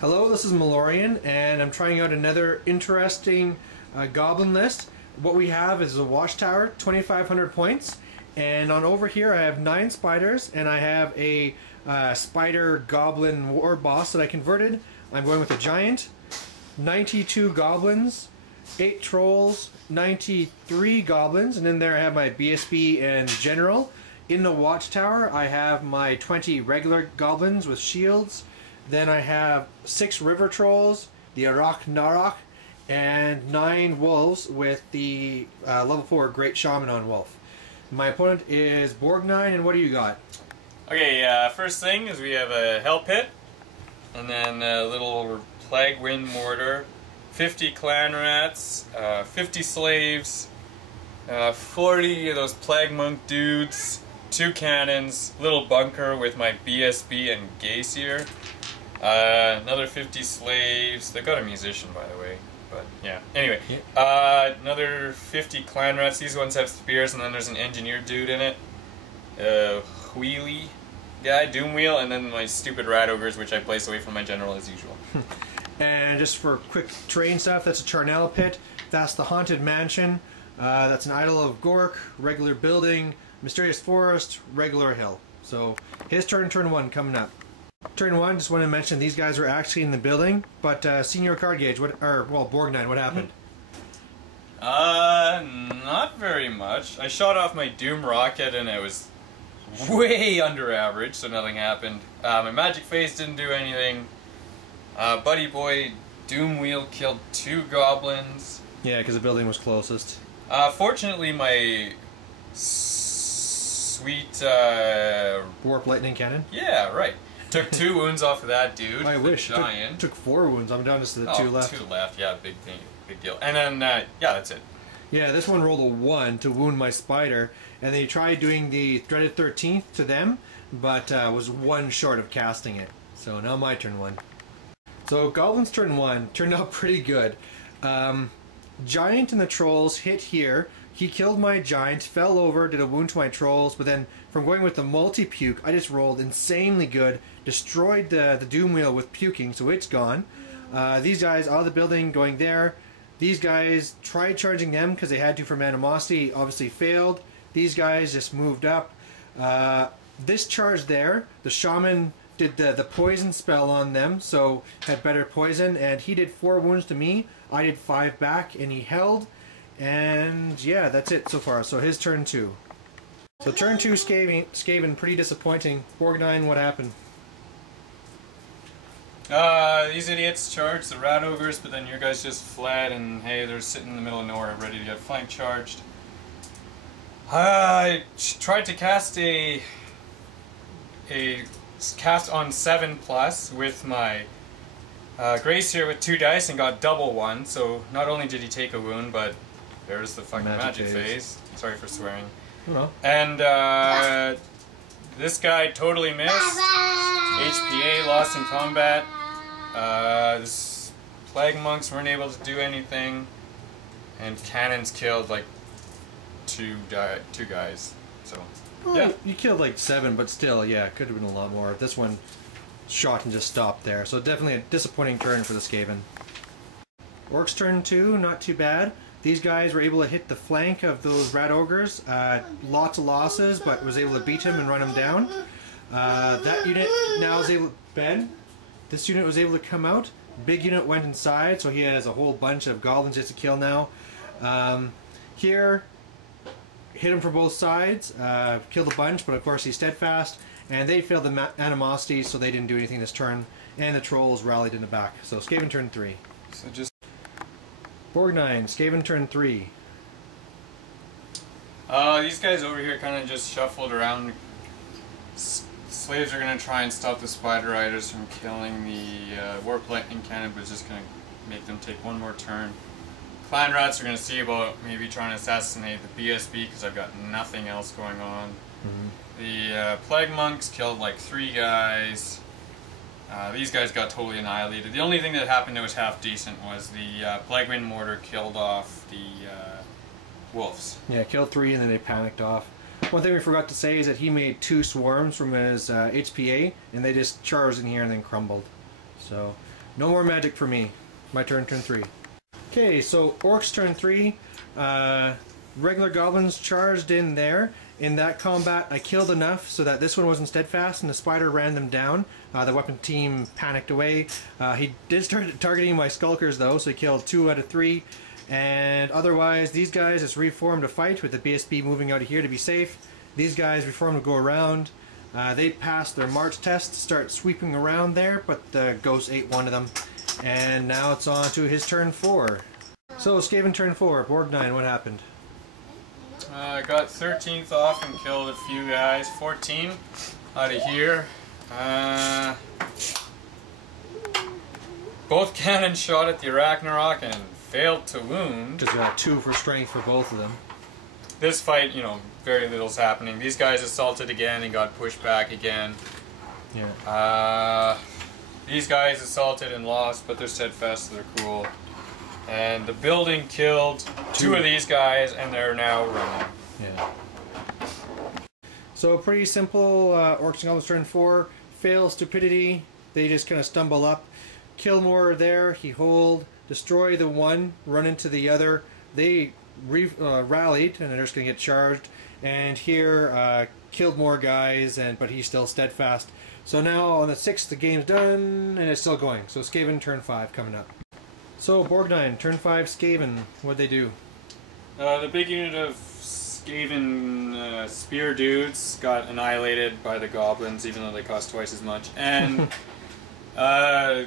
Hello, this is Malorian, and I'm trying out another interesting goblin list. What we have is a watchtower, 2,500 points, and on over here I have 9 spiders, and I have a spider goblin war boss that I converted. I'm going with a giant, 92 goblins, 8 trolls, 93 goblins, and in there I have my BSB and general. In the watchtower I have my 20 regular goblins with shields. Then I have 6 river trolls, the Arak Narak, and 9 wolves with the level 4 Great Shaman on wolf. My opponent is Borgnine, and what do you got? Okay, first thing is we have a Hell Pit, and then a little Plague Wind Mortar, 50 Clan Rats, 50 Slaves, 40 of those Plague Monk dudes, 2 cannons, little bunker with my BSB and Gaseer. Another 50 slaves. They've got a musician, by the way. But yeah. Anyway, another 50 clan rats. These ones have spears, and then there's an engineer dude in it. Wheelie guy, Doom Wheel, and then my stupid rat ogres, which I place away from my general as usual. And just for quick terrain stuff, that's a Charnel Pit. That's the Haunted Mansion. That's an Idol of Gork, regular building, Mysterious Forest, regular hill. So his turn 1 coming up. Turn 1, just want to mention these guys were actually in the building, but senior card gauge, Borgnine, what happened? Not very much. I shot off my Doom Rocket and it was way under average, so nothing happened. My Magic Phase didn't do anything. Buddy Boy Doom Wheel killed 2 goblins. Yeah, because the building was closest. Fortunately, my sweet Warp Lightning Cannon? Yeah, right. Took 2 wounds off of that dude. I wish. Giant. Took 4 wounds. I'm down to the 2 left. 2 left. Yeah, big thing, big deal. And then yeah, that's it. Yeah, this one rolled a 1 to wound my spider, and then he tried doing the Threaded 13th to them, but was 1 short of casting it. So now my turn 1. So Goblin's turn 1 turned out pretty good. Giant and the trolls hit here. He killed my giant, fell over, did a wound to my trolls, but then from going with the multi-puke, I just rolled insanely good, destroyed the Doom Wheel with puking, so it's gone. These guys out of the building, going there. These guys tried charging them because they had to from animosity, obviously failed. These guys just moved up. This charge there, the shaman did the poison spell on them, so had better poison, and he did 4 wounds to me. I did 5 back, and he held. And yeah, that's it so far. So his turn 2. So turn 2 Skaven, pretty disappointing. Borgnine, what happened? These idiots charged the rat ogres, but then your guys just fled, and hey, they're sitting in the middle of nowhere ready to get flank charged. I tried to cast a cast on 7+ with my Grace here with 2 dice and got double 1, so not only did he take a wound, but there's the fucking magic phase. Sorry for swearing. No. And this guy totally missed. HPA lost in combat. This Plague Monks weren't able to do anything. And cannons killed like 2 guys. So well, yeah. You killed like 7, but still, yeah, it could have been a lot more. This one shot and just stopped there. So definitely a disappointing turn for the Skaven. Orc's turn 2, not too bad. These guys were able to hit the flank of those rat ogres. Lots of losses, but was able to beat him and run him down. That unit now is able to bend. This unit was able to come out. Big unit went inside, so he has a whole bunch of goblins just to kill now. Here, hit him from both sides. Killed a bunch, but of course he's steadfast. And they failed the animosity, so they didn't do anything this turn. And the trolls rallied in the back. So Skaven turn 3. So just Borgnine, Skaven turn 3. These guys over here kind of just shuffled around. Slaves are going to try and stop the Spider Riders from killing the Warp Lightning Cannon, but it's just going to make them take 1 more turn. Clan Rats are going to see about maybe trying to assassinate the BSB because I've got nothing else going on. The Plague Monks killed like 3 guys. These guys got totally annihilated. The only thing that happened that was half decent was the Plague Wind Mortar killed off the wolves. Yeah, killed 3 and then they panicked off. One thing we forgot to say is that he made 2 swarms from his HPA, and they just charged in here and then crumbled. So No more magic for me. My turn 3. Okay, so Orcs turn 3. Regular Goblins charged in there. In that combat, I killed enough so that this one wasn't steadfast and the spider ran them down. The weapon team panicked away. He did start targeting my Skulkers though, so he killed 2 out of 3. And otherwise, these guys just reformed to fight with the BSB moving out of here to be safe. These guys reformed to go around. They passed their March test, start sweeping around there, but the Ghost ate one of them. And now it's on to his turn 4. So, Skaven turn 4. Borgnine, what happened? I got 13th off and killed a few guys. 14 out of here. Both cannons shot at the Ragnarok and failed to wound. Just got 2 for strength for both of them. This fight, you know, very little's happening. These guys assaulted again and got pushed back again. Yeah. These guys assaulted and lost, but they're steadfast, so they're cool. And the building killed 2 of these guys, and they're now running. Yeah. So pretty simple. Orcs and Goblins turn 4. Fail stupidity. They just kind of stumble up. Kill more there. He hold. Destroy the one. Run into the other. They rallied, and they're just going to get charged. And here, killed more guys, but he's still steadfast. So now on the 6th, the game's done, and it's still going. So Skaven turn 5 coming up. So Borgnine, turn 5 Skaven, what'd they do? The big unit of Skaven spear dudes got annihilated by the Goblins, even though they cost twice as much. And the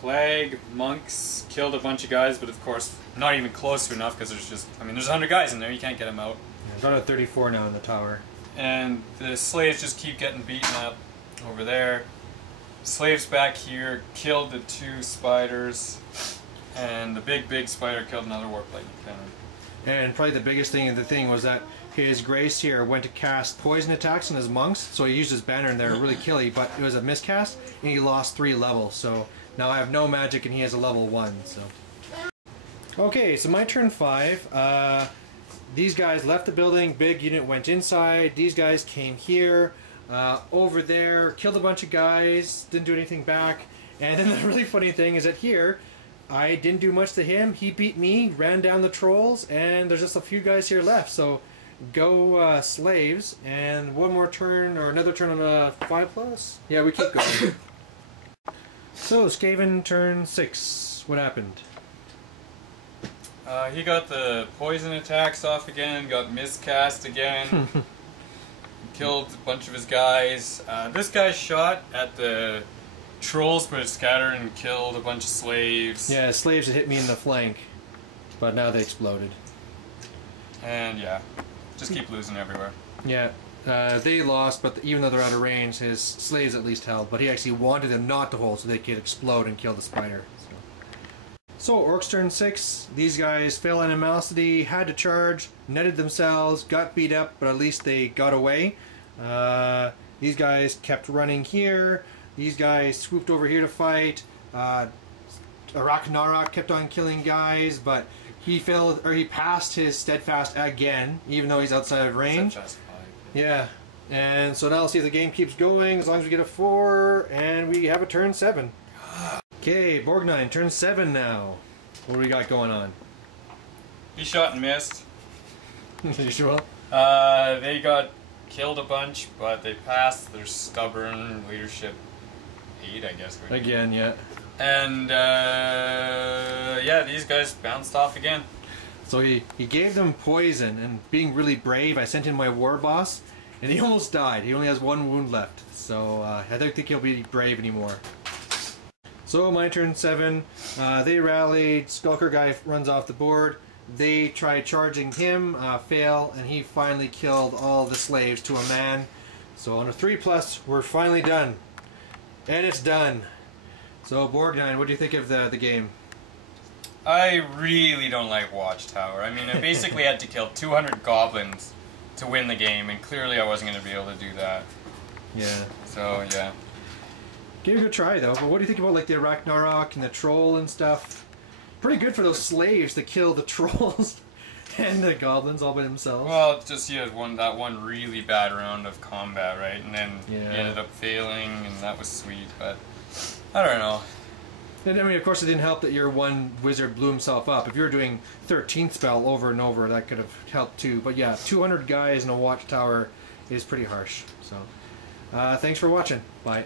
Plague monks killed a bunch of guys, but of course not even close to enough because there's just, I mean, there's 100 guys in there, you can't get them out. Yeah, got a 34 now in the tower. And the slaves just keep getting beaten up over there. Slaves back here killed the 2 spiders, and the big spider killed another warp lightning cannon. And probably the biggest thing of the thing was that his Grace here went to cast poison attacks on his monks, so he used his banner in there to really kill you, but it was a miscast, and he lost 3 levels, so now I have no magic and he has a level 1, so. Okay, so my turn 5. These guys left the building, big unit went inside, these guys came here, over there, killed a bunch of guys, didn't do anything back, and then the really funny thing is that here, I didn't do much to him, he beat me, ran down the trolls, and there's just a few guys here left, so go slaves, and one more turn, or another turn on a 5+? Yeah, we keep going. So, Skaven turn 6, what happened? He got the poison attacks off again, got miscast again, killed a bunch of his guys. This guy shot at the trolls, but it scattered and killed a bunch of slaves. Yeah, slaves that hit me in the flank, but now they exploded. And yeah, just keep losing everywhere. Yeah, they lost, but even though they're out of range, his slaves at least held, but he actually wanted them not to hold so they could explode and kill the spider. So Orcs turn 6, these guys fail animosity, had to charge, netted themselves, got beat up, but at least they got away. These guys kept running here, these guys swooped over here to fight. Ragnarok kept on killing guys, but he failed, or he passed his steadfast again, even though he's outside of range. Steadfast 5. Yeah, and so now let's see if the game keeps going, as long as we get a 4, and we have a turn 7. Okay, Borgnine, turn 7 now. What do we got going on? He shot and missed. You sure? They got killed a bunch, but they passed their stubborn leadership 8, I guess. Again, yeah. And yeah, these guys bounced off again. So he gave them poison, and being really brave, I sent in my war boss, and he almost died. He only has 1 wound left, so I don't think he'll be brave anymore. So my turn 7, they rallied, Skulker guy runs off the board, they try charging him, fail, and he finally killed all the slaves to a man. So on a 3+, we're finally done. And it's done. So Borgnine, what do you think of the game? I really don't like Watchtower. I mean, I basically had to kill 200 goblins to win the game, and clearly I wasn't going to be able to do that. Yeah. So, yeah. Give it a good try though, but what do you think about like the Ragnarok and the troll and stuff? Pretty good for those slaves to kill the trolls and the goblins all by themselves. Well, it's just he had that one really bad round of combat, right? And then he Yeah. ended up failing, and that was sweet. But I don't know. And I mean, of course, it didn't help that your one wizard blew himself up. If you were doing 13th spell over and over, that could have helped too. But yeah, 200 guys in a watchtower is pretty harsh. So, thanks for watching. Bye.